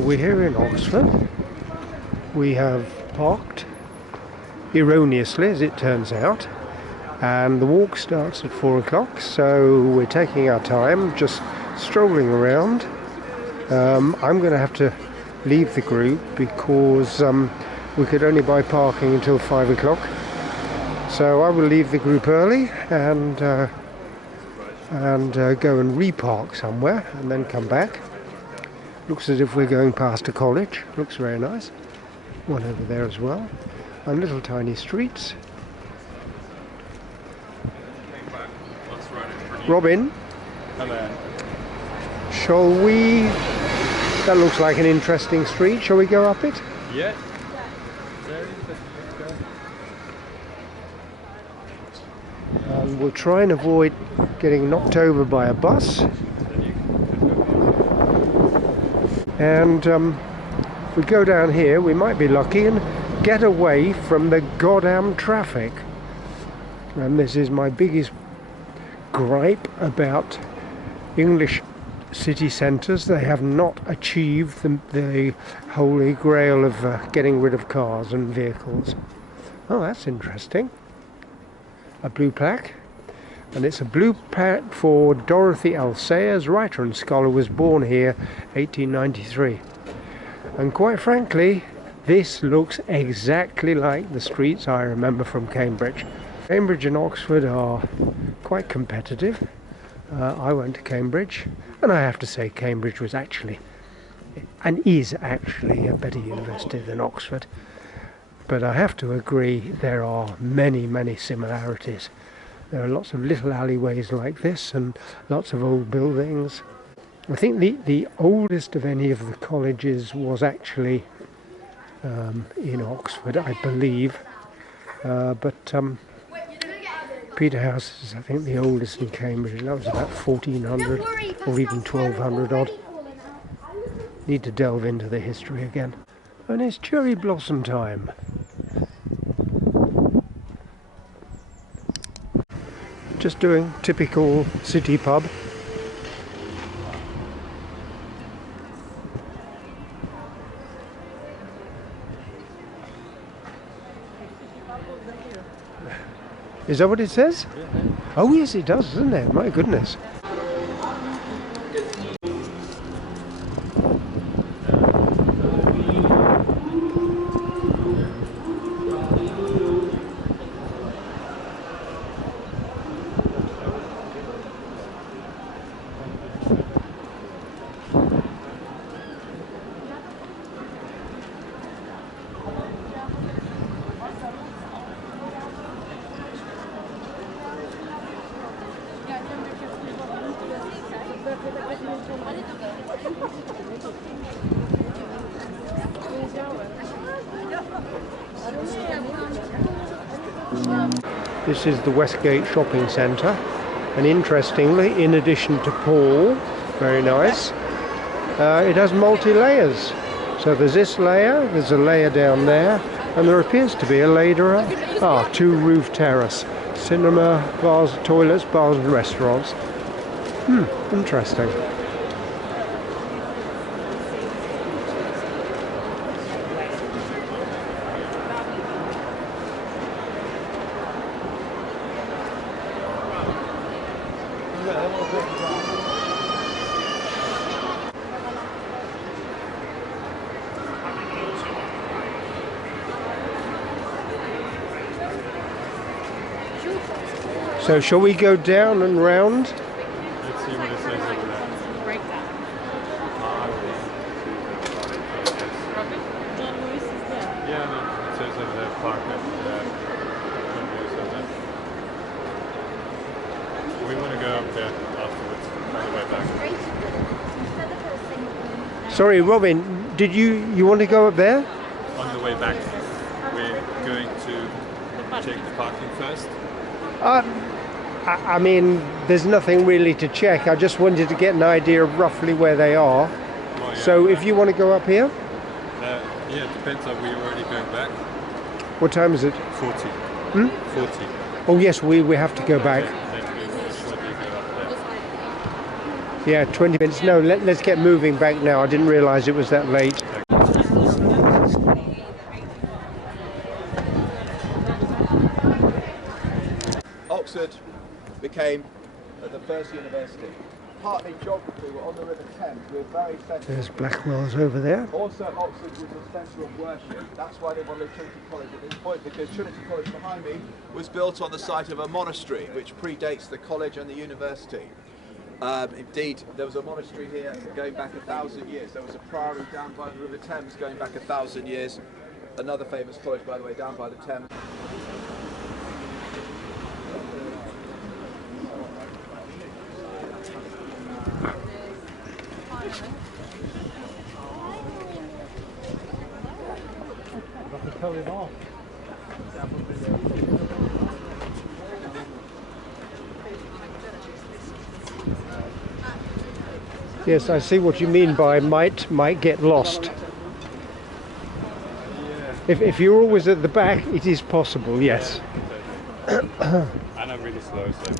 So we're here in Oxford. We have parked erroneously, as it turns out, and the walk starts at 4 o'clock, so we're taking our time, just strolling around. I'm going to have to leave the group because we could only buy parking until 5 o'clock. So I will leave the group early and go and repark somewhere and then come back. Looks as if we're going past a college. Looks very nice. One over there as well. And little tiny streets. Robin? Hello. Shall we... That looks like an interesting street. Shall we go up it? Yeah. Very interesting. Let's go. And we'll try and avoid getting knocked over by a bus. And if we go down here, we might be lucky and get away from the goddamn traffic. And this is my biggest gripe about English city centres. They have not achieved the holy grail of getting rid of cars and vehicles. Oh, that's interesting. A blue plaque. And it's a blue plaque for Dorothy L. Sayers, writer and scholar, was born here 1893. And quite frankly, this looks exactly like the streets I remember from Cambridge. Cambridge and Oxford are quite competitive. I went to Cambridge, and I have to say Cambridge was actually, and is actually, a better university than Oxford. But I have to agree there are many, many similarities. There are lots of little alleyways like this and lots of old buildings. I think the oldest of any of the colleges was actually in Oxford, I believe. But Peterhouse is, I think, the oldest in Cambridge. That was about 1400 or even 1200 odd. Need to delve into the history again. And it's cherry blossom time. Just doing typical city pub. Is that what it says? Oh yes, it does, doesn't it? My goodness. This is the Westgate Shopping Centre, and interestingly, in addition to Paul, very nice, it has multi-layers. So there's this layer, there's a layer down there, and there appears to be a layer, two-roof terrace, cinema, bars, toilets, bars and restaurants. Interesting. So shall we go down and round? Let's see what it says over there. Yeah, no, it says over there, park at we want to go up there afterwards, on the way back. Sorry, Robin, did you want to go up there? On the way back, we're going to check the parking first. I mean, there's nothing really to check. I just wanted to get an idea of roughly where they are. Oh, yeah. So if you want to go up here? Yeah, it depends. Are we already going back? What time is it? 40. 40. Oh yes, we have to go back. Then we will shortly go up there. Yeah, 20 minutes. No, let's get moving back now. I didn't realise it was that late. Oxford became the first university. Partly geography, we're on the River Thames, we're very central. There's Blackwell's over there. Also, Oxford was a centre of worship. That's why they wanted Trinity College at this point, because Trinity College behind me was built on the site of a monastery, which predates the college and the university. Indeed, there was a monastery here going back 1,000 years. There was a priory down by the River Thames going back 1,000 years. Another famous college, by the way, down by the Thames. Yes, I see what you mean by might get lost. If you're always at the back, it is possible, yes. And I'm really slow, so.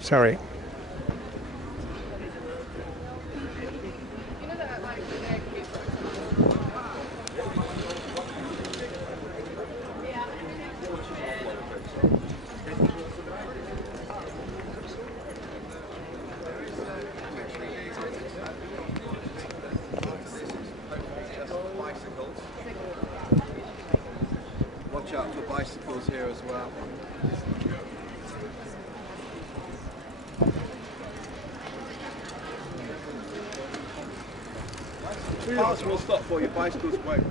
Sorry. Watch out for bicycles here as well. Cars will stop for you, bicycles won't.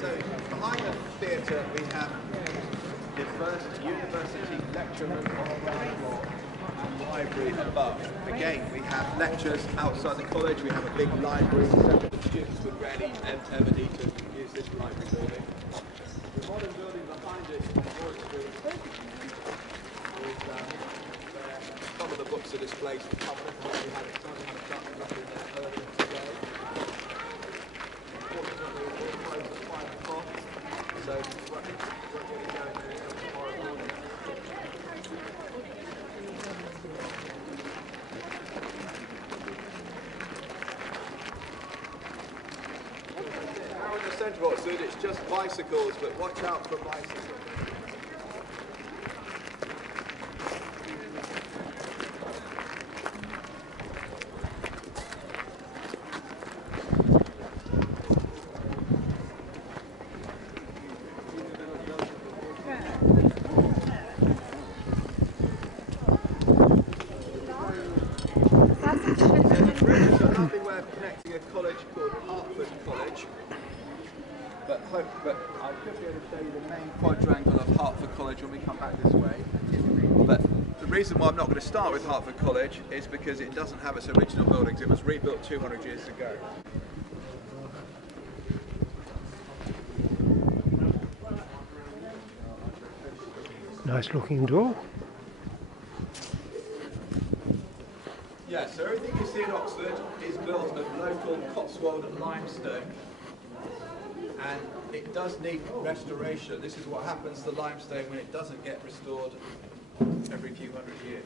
So behind the theatre we have the first university lecture room on the ground floor and library above. Again, we have lectures outside the college, we have a big library, so the students would rarely ever need to use this library building. The modern building behind it is where some of the books are displayed. We had a duck in there earlier today. Unfortunately, it all closed at 5 o'clock, so we're going to go until tomorrow morning. Now in the centre of Oxford, it's just bicycles, but watch out for bicycles. There's a lovely way of connecting a college called Hertford College, but I could be able to show you the main quadrangle of Hertford College when we come back this way. But the reason why I'm not going to start with Hertford College is because it doesn't have its original buildings. It was rebuilt 200 years ago. Nice looking door. Yeah, so everything you see in Oxford is built of local Cotswold limestone, and it does need restoration. This is what happens to limestone when it doesn't get restored every few hundred years.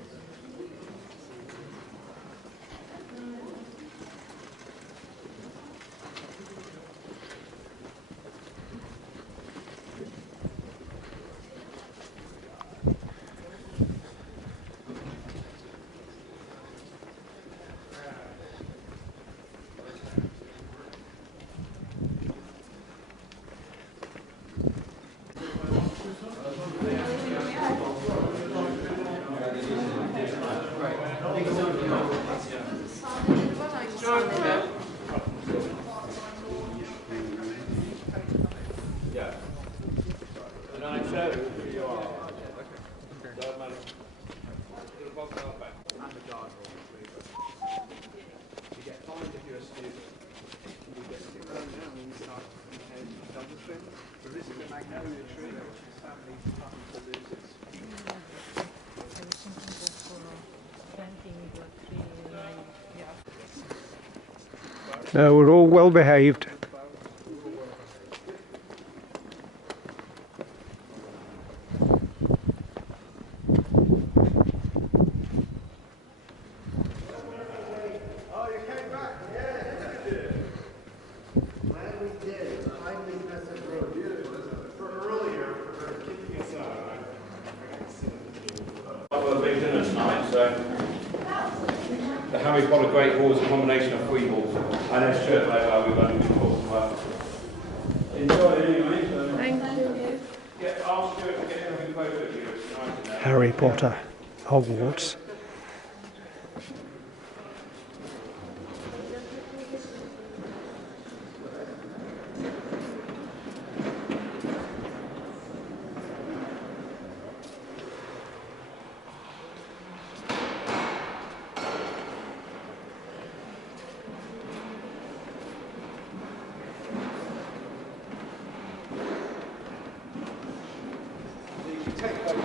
No, we're all well behaved. Well, a big dinner tonight, so the Harry Potter Great Hall is a combination of three halls, and it's straight away we've only been called well. Enjoy it anyway. So. Thank you. Ask you to get everything photo of you. It's nice in there. Harry Potter, Hogwarts. You can take photos.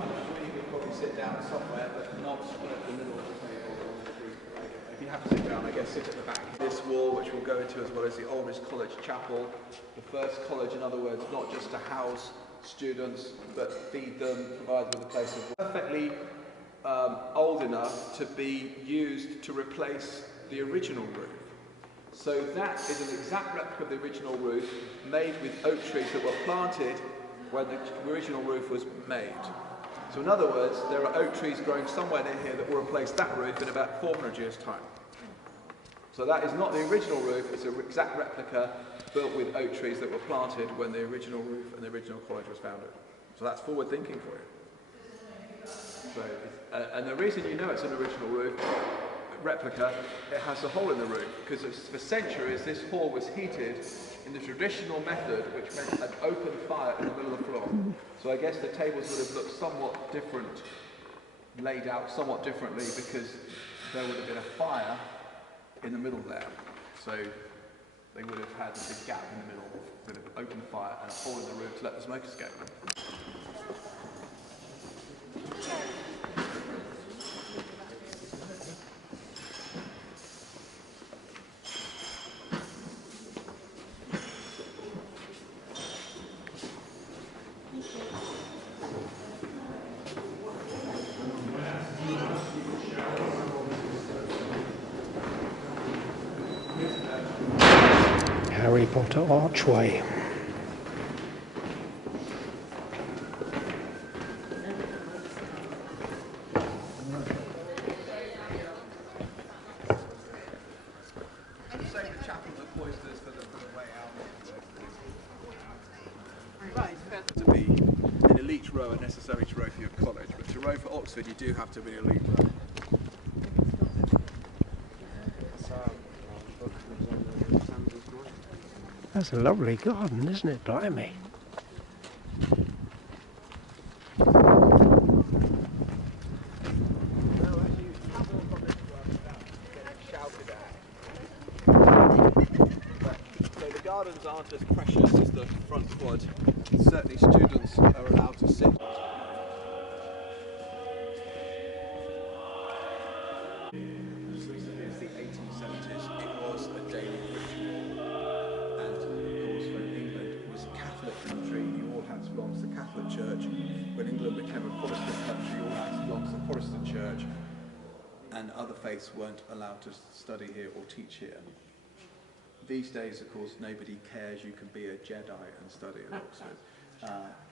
I'm sure you could probably sit down somewhere, but not at the middle of the table. If you have to sit down, I guess sit at the back. This wall, which we'll go into as well, is the oldest college chapel. The first college, in other words, not just to house students, but feed them, provide them with a place of work. Perfectly old enough to be used to replace the original roof. So that is an exact replica of the original roof, made with oak trees that were planted when the original roof was made. So in other words, there are oak trees growing somewhere near here that will replace that roof in about 400 years' time. So that is not the original roof, it's an exact replica built with oak trees that were planted when the original roof and the original college was founded. So that's forward thinking for you. So, and the reason you know it's an original roof, replica, it has a hole in the roof, because for centuries this hall was heated in the traditional method, which meant an open fire in the middle of the floor. So I guess the tables would have looked somewhat different, laid out somewhat differently, because there would have been a fire in the middle there. So they would have had a big gap in the middle with an open fire and a hole in the roof to let the smoke escape. Harry Potter archway. Save the chapel and the cloisters for the way out. To be an elite rower necessary to row for your college, but to row for Oxford you do have to be an elite rower. That's a lovely garden, isn't it, blimey? So the gardens aren't as precious as the front quad. Certainly students are allowed to sit. It's the 1870s. It was a daily ritual. And of course when England was a Catholic country, you all had to belong to the Catholic Church. When England became a Protestant country, you all had to belong to the Protestant Church. And other faiths weren't allowed to study here or teach here. These days, of course, nobody cares. You can be a Jedi and study at Oxford.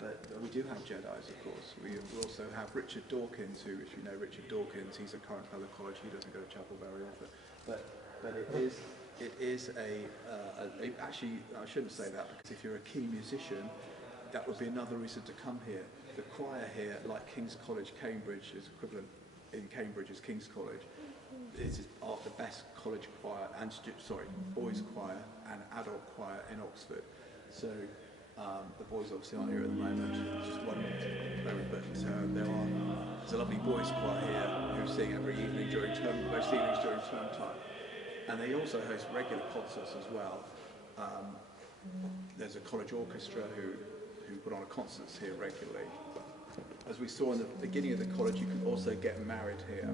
But we do have Jedis, of course. We also have Richard Dawkins, who, if you know Richard Dawkins, he's a current fellow college. He doesn't go to chapel very often. But it is actually, I shouldn't say that, because if you're a key musician, that would be another reason to come here. The choir here, like King's College, Cambridge, is equivalent in Cambridge as King's College. This is the best college choir and boys choir and adult choir in Oxford. So the boys obviously aren't here at the moment, just one moment, but there's a lovely boys choir here who sing every evening during most evenings during term time. And they also host regular concerts as well. There's a college orchestra who put on concerts here regularly. As we saw in the beginning of the college, you can also get married here.